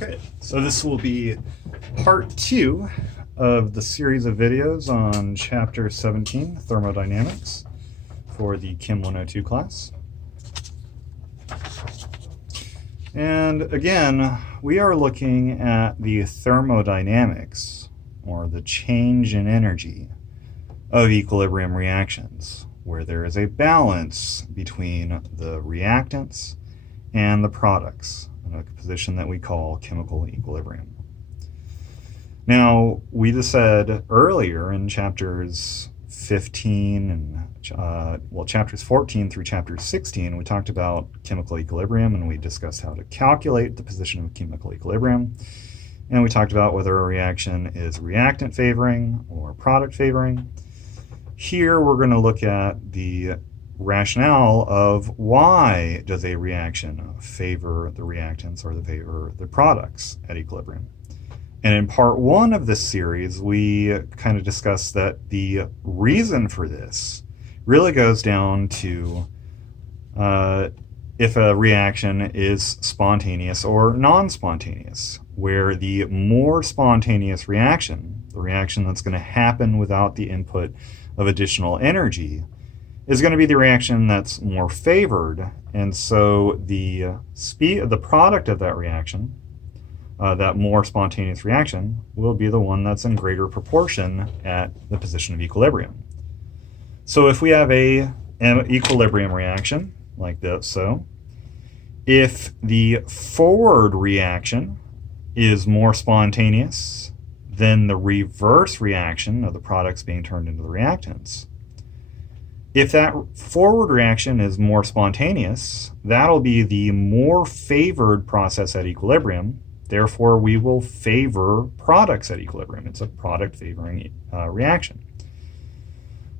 Okay, so this will be part 2 of the series of videos on Chapter 17, Thermodynamics, for the CHEM 102 class. And again, we are looking at the thermodynamics, or the change in energy, of equilibrium reactions, where there is a balance between the reactants and the products, in a position that we call chemical equilibrium. Now, we just said earlier in chapters 15 and chapters 14 through chapter 16, we talked about chemical equilibrium, and we discussed how to calculate the position of chemical equilibrium. And we talked about whether a reaction is reactant favoring or product favoring. Here we're going to look at the rationale of why does a reaction favor the reactants or favor the products at equilibrium. And in part 1 of this series, we kind of discussed that the reason for this really goes down to if a reaction is spontaneous or non-spontaneous, where the more spontaneous reaction, the reaction that's going to happen without the input of additional energy, is going to be the reaction that's more favored. And so the product of that reaction, that more spontaneous reaction, will be the one that's in greater proportion at the position of equilibrium. So if we have an equilibrium reaction like this, so if the forward reaction is more spontaneous than the reverse reaction of the products being turned into the reactants, if that forward reaction is more spontaneous, that'll be the more favored process at equilibrium. Therefore, we will favor products at equilibrium. It's a product favoring reaction.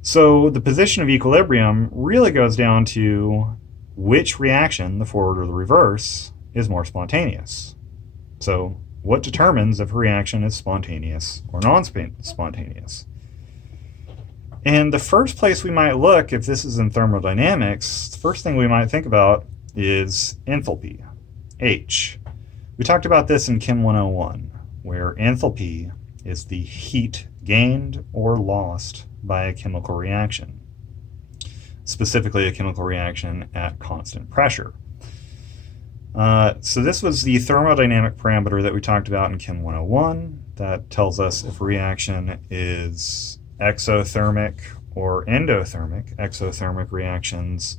So the position of equilibrium really goes down to which reaction, the forward or the reverse, is more spontaneous. So what determines if a reaction is spontaneous or non-spontaneous? And the first place we might look, if this is in thermodynamics, the first thing we might think about is enthalpy, H. We talked about this in Chem 101, where enthalpy is the heat gained or lost by a chemical reaction, specifically a chemical reaction at constant pressure. So this was the thermodynamic parameter that we talked about in Chem 101 that tells us if a reaction is exothermic or endothermic. Exothermic reactions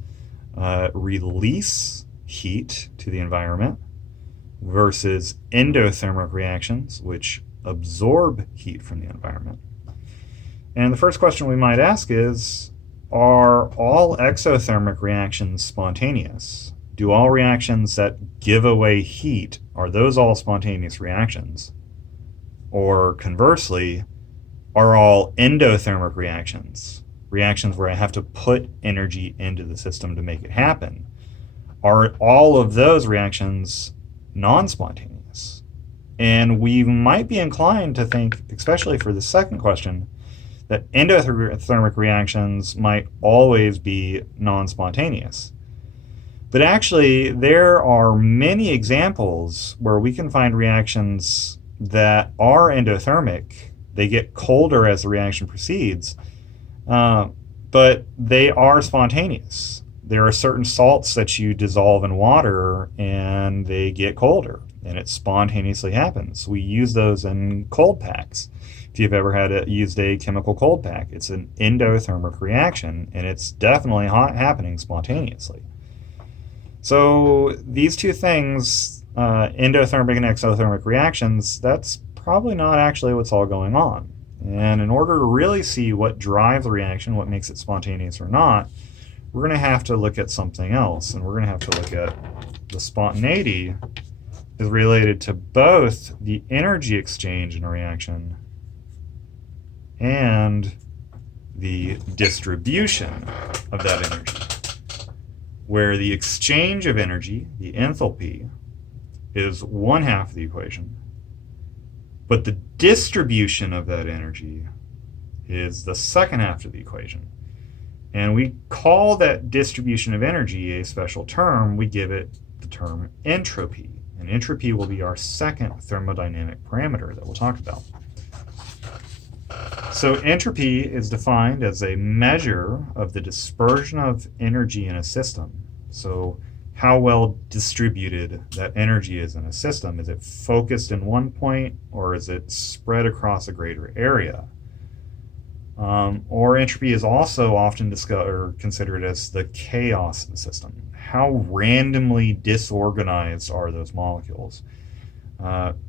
release heat to the environment versus endothermic reactions, which absorb heat from the environment. And the first question we might ask is, are all exothermic reactions spontaneous? Do all reactions that give away heat, are those all spontaneous reactions? Or conversely, are all endothermic reactions, reactions where I have to put energy into the system to make it happen, are all of those reactions non-spontaneous? And we might be inclined to think, especially for the second question, that endothermic reactions might always be non-spontaneous. But actually, there are many examples where we can find reactions that are endothermic. They get colder as the reaction proceeds, but they are spontaneous. There are certain salts that you dissolve in water and they get colder, and it spontaneously happens. We use those in cold packs. If you've ever used a chemical cold pack, it's an endothermic reaction, and it's definitely happening spontaneously. So these two things, endothermic and exothermic reactions, that's probably not actually what's all going on. And in order to really see what drives the reaction, what makes it spontaneous or not, we're going to have to look at something else. And we're going to have to look at the spontaneity is related to both the energy exchange in a reaction and the distribution of that energy, where the exchange of energy, the enthalpy, is one half of the equation, but the distribution of that energy is the second half of the equation. And we call that distribution of energy a special term. We give it the term entropy. And entropy will be our second thermodynamic parameter that we'll talk about. So entropy is defined as a measure of the dispersion of energy in a system. So how well distributed that energy is in a system. Is it focused in one point, or is it spread across a greater area? Or entropy is also often considered as the chaos in the system. How randomly disorganized are those molecules?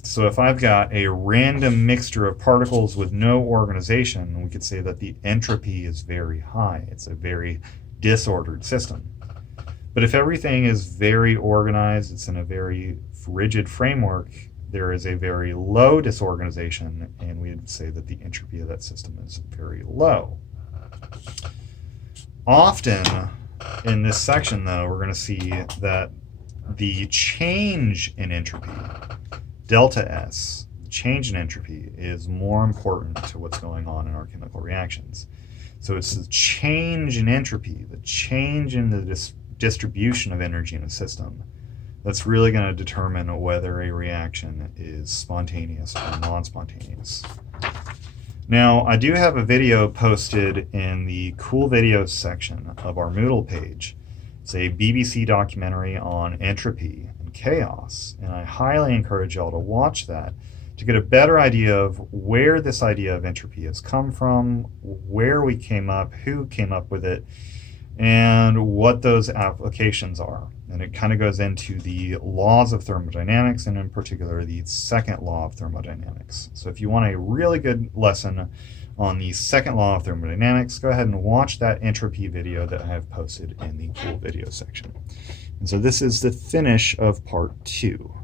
So if I've got a random mixture of particles with no organization, we could say that the entropy is very high. It's a very disordered system. But if everything is very organized, it's in a very rigid framework, there is a very low disorganization, and we'd say that the entropy of that system is very low. Often in this section, though, we're going to see that the change in entropy, delta S, change in entropy, is more important to what's going on in our chemical reactions. So it's the change in entropy, the change in the distribution of energy in a system, that's really going to determine whether a reaction is spontaneous or non-spontaneous. Now, I do have a video posted in the cool videos section of our Moodle page. It's a BBC documentary on entropy and chaos, and I highly encourage y'all to watch that to get a better idea of where this idea of entropy has come from, where we came up, who came up with it, and what those applications are. And it kind of goes into the laws of thermodynamics, and in particular the second law of thermodynamics. So if you want a really good lesson on the second law of thermodynamics, go ahead and watch that entropy video that I have posted in the cool video section. And so this is the finish of part 2.